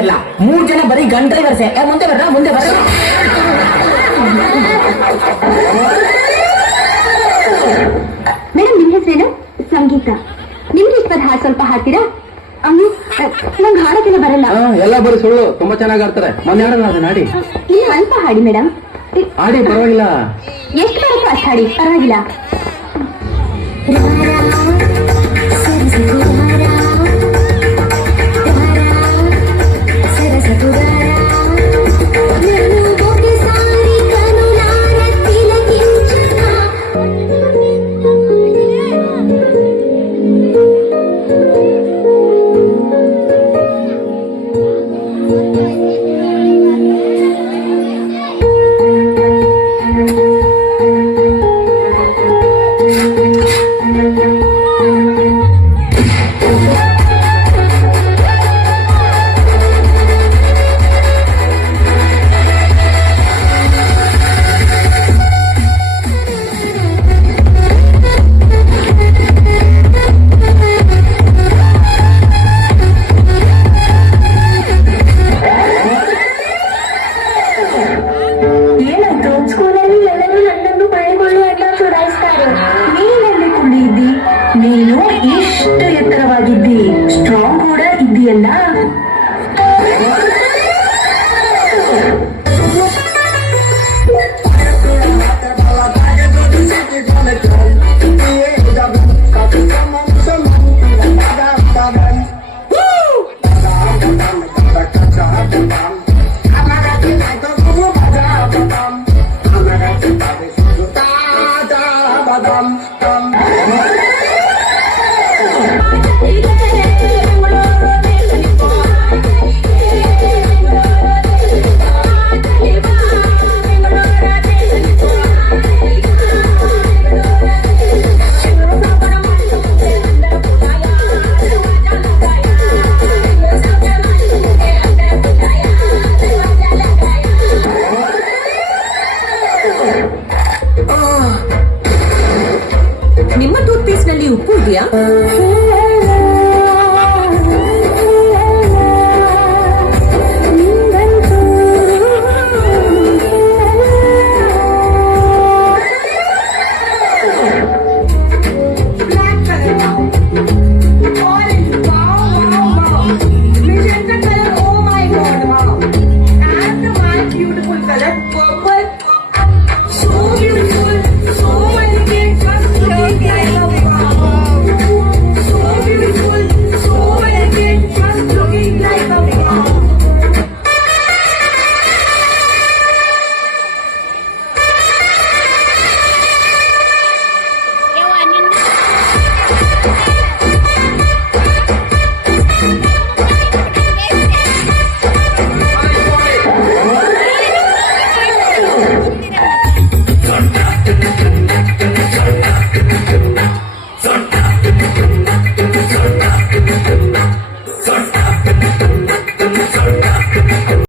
ಇಲ್ಲ, 3 ಜನ ಬರೀ ಗನ್ ಡ್ರೈವರ್ಸೇ. ಮುಂದೆ ಬರ್ರ ಮುಂದೆ ಬರ್ರ. ಮೇಡಮ್, ನಿಮ್ ಹೆಸರೇನು? ಸಂಗೀತ. ನಿಮ್ಗೆ ಇಷ್ಟವಾದ ಹಾಡು ಸ್ವಲ್ಪ ಹಾಡ್ತೀರಾ? ನಂಗೆ ಹಾಡೋಕೆಲ್ಲ ಬರಲ್ಲ. ಎಲ್ಲ ಬರೀ ಸುಳ್ಳು, ತುಂಬಾ ಚೆನ್ನಾಗಿ ಆಡ್ತಾರೆ. ಮೊನ್ನೆ ಹಾಡೋಣ ನಾಡಿ. ಇಲ್ಲ, ಅಲ್ಪ ಹಾಡಿ ಮೇಡಮ್. ಹಾಡಿ, ಪರವಾಗಿಲ್ಲ. ಎಷ್ಟು ಬರುತ್ತೋ ಅಷ್ಟು ಹಾಡಿ, ಪರವಾಗಿಲ್ಲ. ನೀನು ಇಷ್ಟು ಎತ್ತರವಾಗಿದ್ದಿ, ಸ್ಟ್ರಾಂಗ್ ಕೂಡ ಇದ್ದೀಯಲ್ಲ. ನಿಮ್ಮ ಟೂತ್ ಪೇಸ್ಟ್ ನಲ್ಲಿ ಉಪ್ಪು ಇದೆಯಾ? Beautiful color, purple.